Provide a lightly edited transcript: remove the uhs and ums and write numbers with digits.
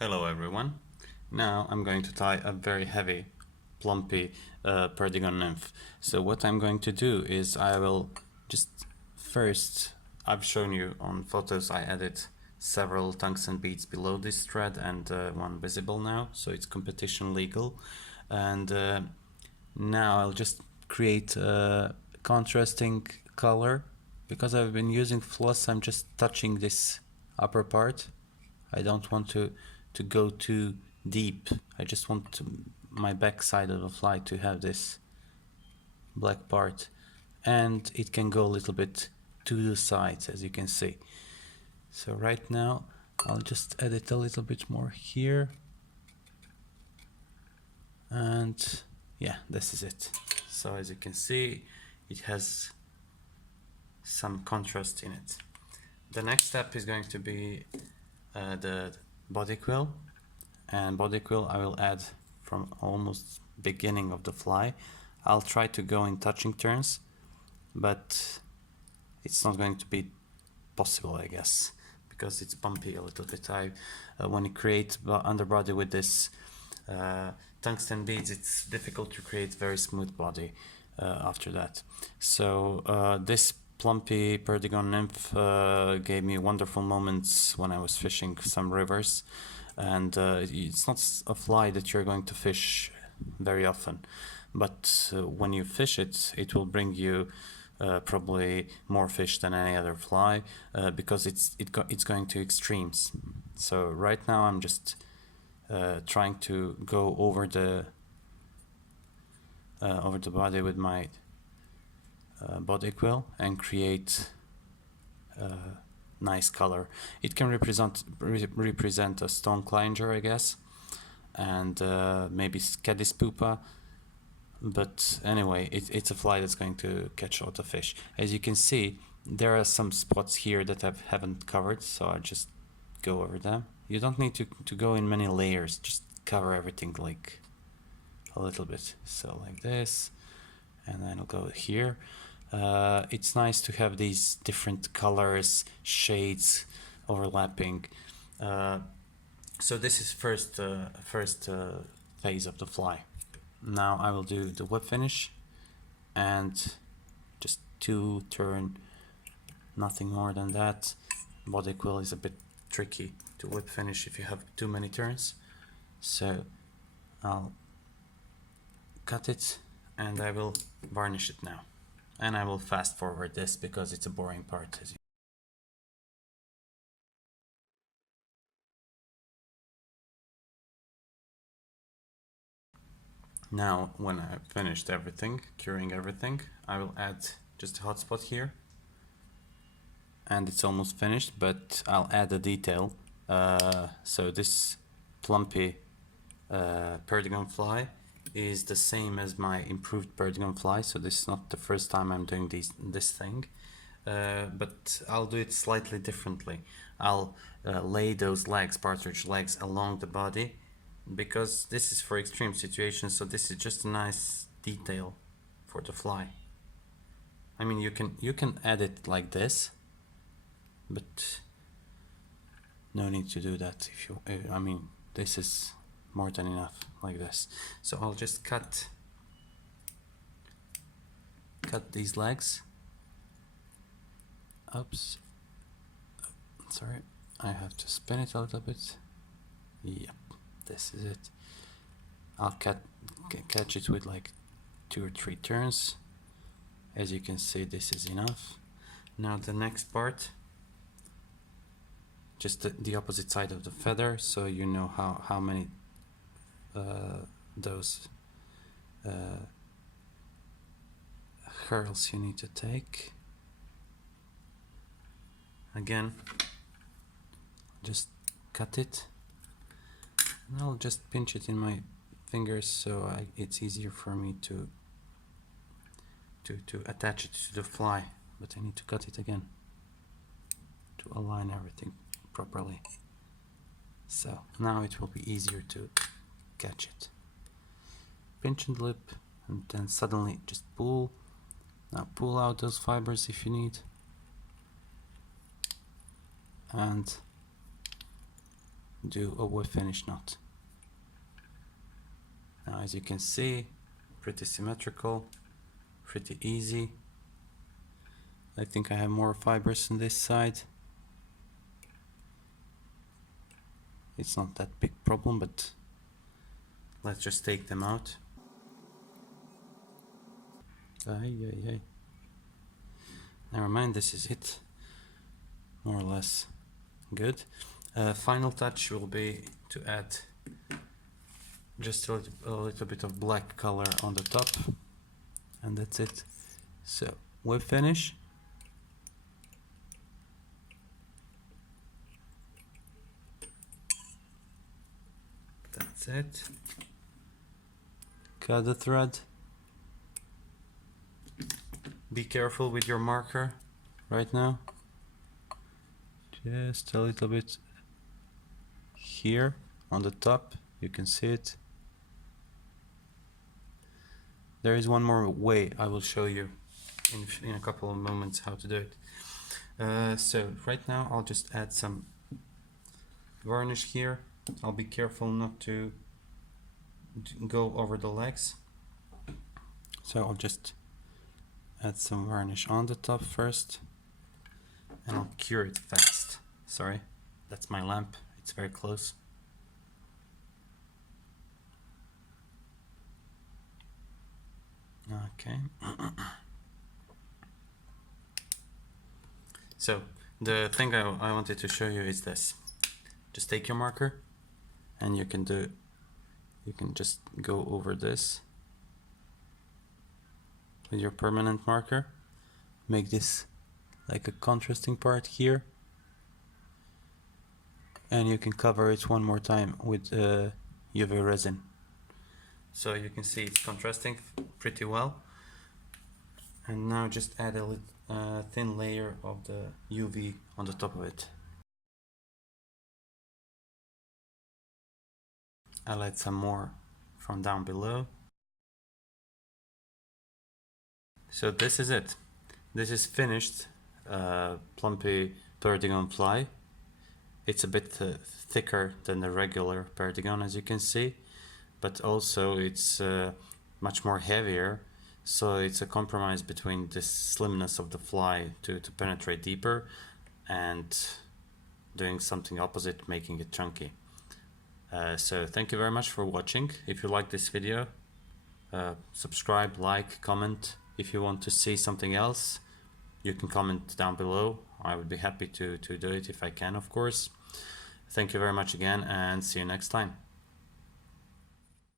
Hello everyone. Now I'm going to tie a very heavy Plumpy Perdigon Nymph. So what I'm going to do is I will just first, I've shown you on photos, I added several tungsten beads below this thread and one visible now, so it's competition legal. And now I'll just create a contrasting color. Because I've been using floss, I'm just touching this upper part. I don't want to go too deep. I just want my back side of the fly to have this black part, and it can go a little bit to the sides, as you can see. So right now I'll just edit a little bit more here, and yeah, this is it. So as you can see, it has some contrast in it. The next step is going to be the body quill, and body quill I will add from almost beginning of the fly. I'll try to go in touching turns, but it's not going to be possible, I guess, because it's bumpy a little bit. When you create underbody with this tungsten beads, it's difficult to create very smooth body after that. So this Plumpy Perdigon Nymph gave me wonderful moments when I was fishing some rivers, and it's not a fly that you're going to fish very often, but when you fish it, it will bring you probably more fish than any other fly because it's going to extremes. So right now I'm just trying to go over the body with my body quill and create a nice color. It can represent a stone cleanger, I guess, and maybe Caddis pupa. But anyway, it's a fly that's going to catch a lot of fish. As you can see, there are some spots here that I haven't covered, so I just go over them. You don't need to go in many layers, just cover everything like a little bit. So like this, and then I'll go here. It's nice to have these different colors, shades overlapping. So this is first phase of the fly. Now I will do the whip finish and just 2 turn, nothing more than that. Body quill is a bit tricky to whip finish if you have too many turns, so I'll cut it and I will varnish it now, and I will fast forward this because it's a boring part. Now when I've finished everything, curing everything, I will add just a hotspot here, and it's almost finished, but I'll add a detail. So this Plumpy Perdigon fly is the same as my improved Perdigon fly, so this is not the first time I'm doing this thing, but I'll do it slightly differently. I'll lay those legs, partridge legs, along the body, because this is for extreme situations, so this is just a nice detail for the fly. I mean, you can add it like this, but no need to do that. If you, I mean, this is more than enough like this. So I'll just cut these legs. Oops, sorry, I have to spin it a little bit. Yep, this is it. I'll catch it with like 2 or 3 turns. As you can see, this is enough. Now the next part, just the opposite side of the feather, so you know how many those curls you need to take. Again, just cut it, and I'll just pinch it in my fingers so it's easier for me to attach it to the fly, but I need to cut it again to align everything properly. So now it will be easier to catch it. Pinch and lip, and then suddenly just pull. Now pull out those fibers if you need, and do a whip finish knot. Now as you can see, pretty symmetrical, pretty easy. I think I have more fibers on this side. It's not that big problem, but let's just take them out. Never mind, this is it. More or less good. Final touch will be to add just a little bit of black color on the top, and that's it. So whip finish. That's it. Cut the thread. Be careful with your marker right now. Just a little bit here on the top, you can see it. There is one more way I will show you in a couple of moments how to do it. So right now I'll just add some varnish here. I'll be careful not to go over the legs. So I'll just add some varnish on the top first, and I'll cure it fast. Sorry, that's my lamp, it's very close. Okay. So the thing I wanted to show you is this. Just take your marker and you can just go over this with your permanent marker. Make this like a contrasting part here, and you can cover it one more time with UV resin. So you can see it's contrasting pretty well. And now just add a thin layer of the UV on the top of it. I'll add some more from down below. So this is it. This is finished Plumpy Perdigon fly. It's a bit thicker than the regular Perdigon, as you can see, but also it's much more heavier. So it's a compromise between the slimness of the fly to penetrate deeper and doing something opposite, making it chunky. So thank you very much for watching. If you like this video, subscribe, like, comment. If you want to see something else, you can comment down below. I would be happy to do it if I can, of course. Thank you very much again, and see you next time.